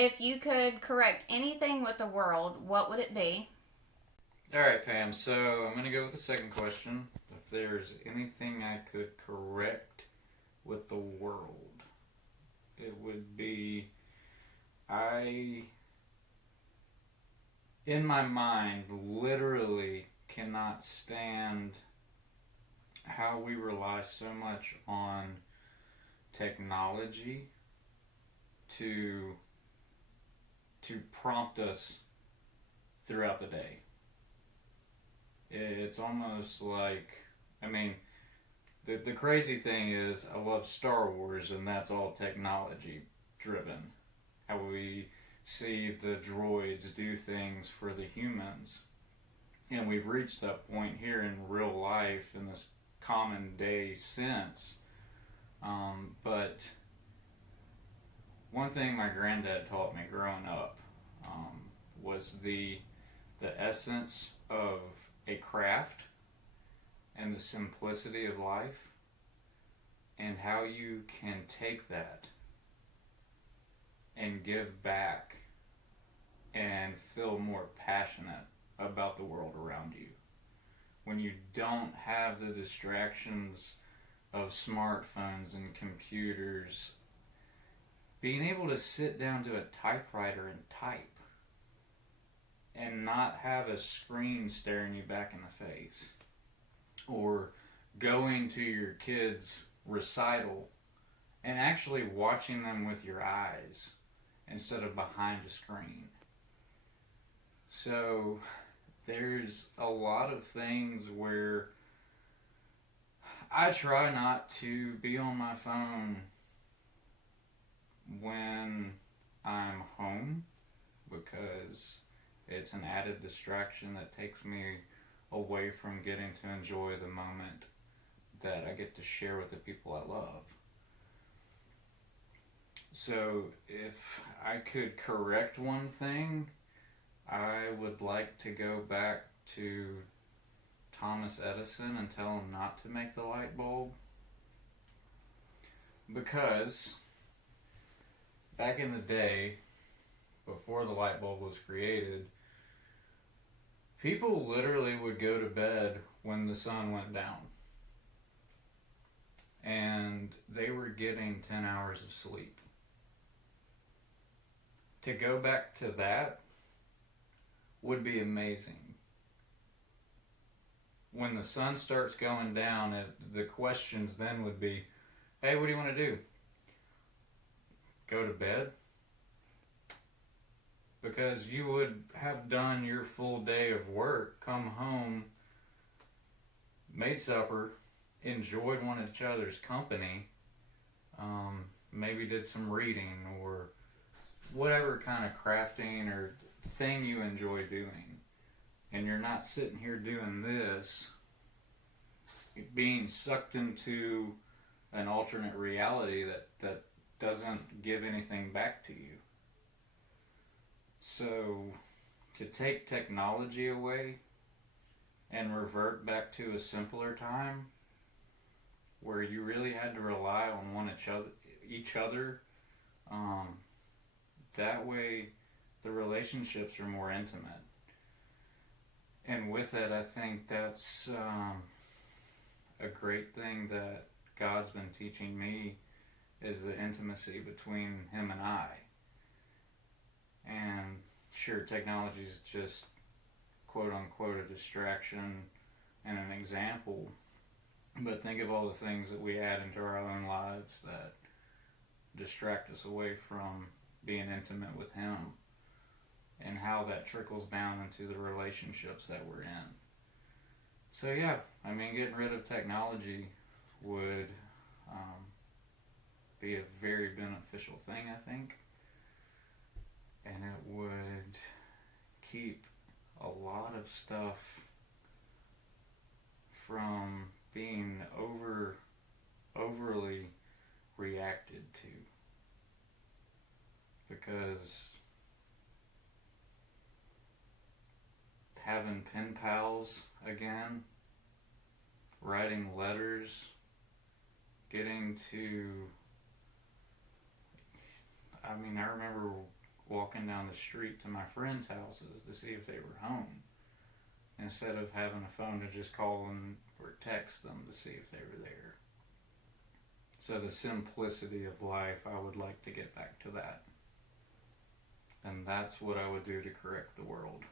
If you could correct anything with the world, what would it be? All right, Pam. So I'm going to go with the second question. If there's anything I could correct with the world, it would be I, in my mind, literally cannot stand how we rely so much on technology to prompt us throughout the day. It's almost like, I mean, the crazy thing is, I love Star Wars, and that's all technology driven. How we see the droids do things for the humans. And we've reached that point here in real life in this common day sense. But one thing my granddad taught me growing up was the essence of a craft and the simplicity of life, and how you can take that and give back and feel more passionate about the world around you. When you don't have the distractions of smartphones and computers, being able to sit down to a typewriter and type and not have a screen staring you back in the face, or going to your kids' recital and actually watching them with your eyes instead of behind a screen. So there's a lot of things where I try not to be on my phone when I'm home, because it's an added distraction that takes me away from getting to enjoy the moment that I get to share with the people I love. So, if I could correct one thing, I would like to go back to Thomas Edison and tell him not to make the light bulb. Because back in the day, before the light bulb was created, people literally would go to bed when the sun went down. And they were getting 10 hours of sleep. To go back to that would be amazing. When the sun starts going down, the questions then would be, hey, what do you want to do? Go to bed? Because you would have done your full day of work, come home, made supper, enjoyed one each other's company, maybe did some reading or whatever kind of crafting or thing you enjoy doing. And you're not sitting here doing this, being sucked into an alternate reality that doesn't give anything back to you. So, to take technology away and revert back to a simpler time where you really had to rely on each other, that way the relationships are more intimate. And with that, I think that's a great thing that God's been teaching me, is the intimacy between Him and I. And sure, technology is just quote unquote a distraction and an example, but think of all the things that we add into our own lives that distract us away from being intimate with Him, and how that trickles down into the relationships that we're in. So yeah, I mean, getting rid of technology would be a very beneficial thing, I think. And it would keep a lot of stuff from being overly reacted to. Because having pen pals again, writing letters, getting to, I mean, I remember walking down the street to my friends' houses to see if they were home, instead of having a phone to just call them or text them to see if they were there. So the simplicity of life, I would like to get back to that. And that's what I would do to correct the world.